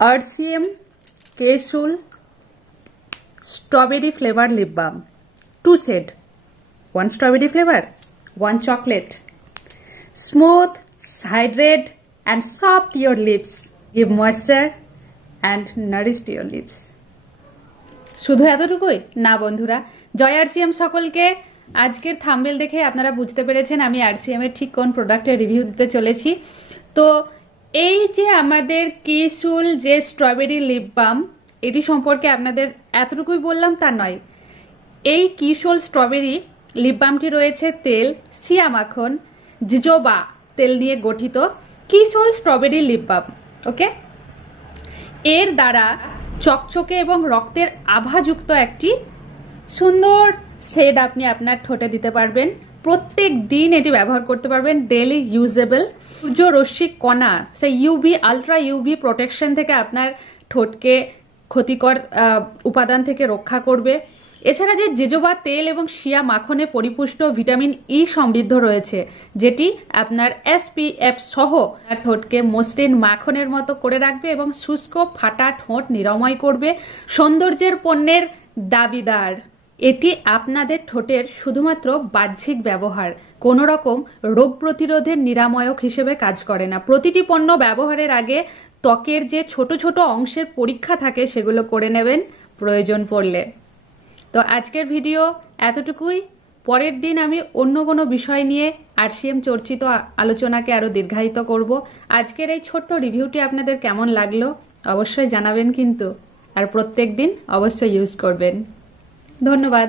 RCM K-Soul Strawberry Flavor Lip Balm. 2 shade. 1 strawberry flavor, 1 chocolate. Smooth, hydrate and soft your lips. Give moisture and nourish your lips. শুধু এতটুকুই না বন্ধুরা, জয় RCM সকলকে। আজকের thumbnail দেখে আপনারা বুঝতে পেরেছেন আমি আরসিএম এর ঠিক কোন প্রোডাক্টের রিভিউ দিতে চলেছি। তো এই যে আমাদের K-Soul যে স্ট্রবেরি লিপ বাম, এটি সম্পর্কে আপনাদের এতটুকুই বললাম তা নয়। এই K-Soul স্ট্রবেরি লিপ বামটি রয়েছে তেল, সিয়া মাখন, জিজোবা তেল নিয়ে গঠিত K-Soul স্ট্রবেরি লিপ বাম। ওকে, এর দ্বারা চকচকে এবং রক্তের আভাযুক্ত একটি সুন্দর শেড আপনি আপনার ঠোঁটে দিতে পারবেন। প্রত্যেক দিন এটি ব্যবহার করতে পারবেন, ডেইলি ইউজেবল। সূর্য রশ্মি কণা, সেই ইউভি আলট্রা ইউভি প্রোটেকশন থেকে আপনার ঠোঁটকে ক্ষতিকর উপাদান থেকে রক্ষা করবে। এছাড়া যে জেজোবা তেল এবং শিয়া মাখনে পরিপুষ্ট ভিটামিন ই সমৃদ্ধ রয়েছে, যেটি আপনার SPF সহ ঠোঁটকে মসৃণ মাখনের মতো করে রাখবে এবং শুষ্ক ফাটা ঠোঁট নিরাময় করবে। সৌন্দর্যের পণ্যের দাবিদার এটি আপনাদের ঠোঁটের শুধুমাত্র বাহ্যিক ব্যবহার, কোনো রকম রোগ প্রতিরোধের নিরাময়ক হিসেবে কাজ করে না। প্রতিটি পণ্য ব্যবহারের আগে ত্বকের যে ছোট ছোট অংশের পরীক্ষা থাকে সেগুলো করে নেবেন প্রয়োজন পড়লে। তো আজকের ভিডিও এতটুকুই। পরের দিন আমি অন্য কোনো বিষয় নিয়ে আরসিএম চর্চিত আলোচনাকে আরো দীর্ঘায়িত করব। আজকের এই ছোট্ট রিভিউটি আপনাদের কেমন লাগলো অবশ্যই জানাবেন কিন্তু, আর প্রত্যেক দিন অবশ্যই ইউজ করবেন। ধন্যবাদ।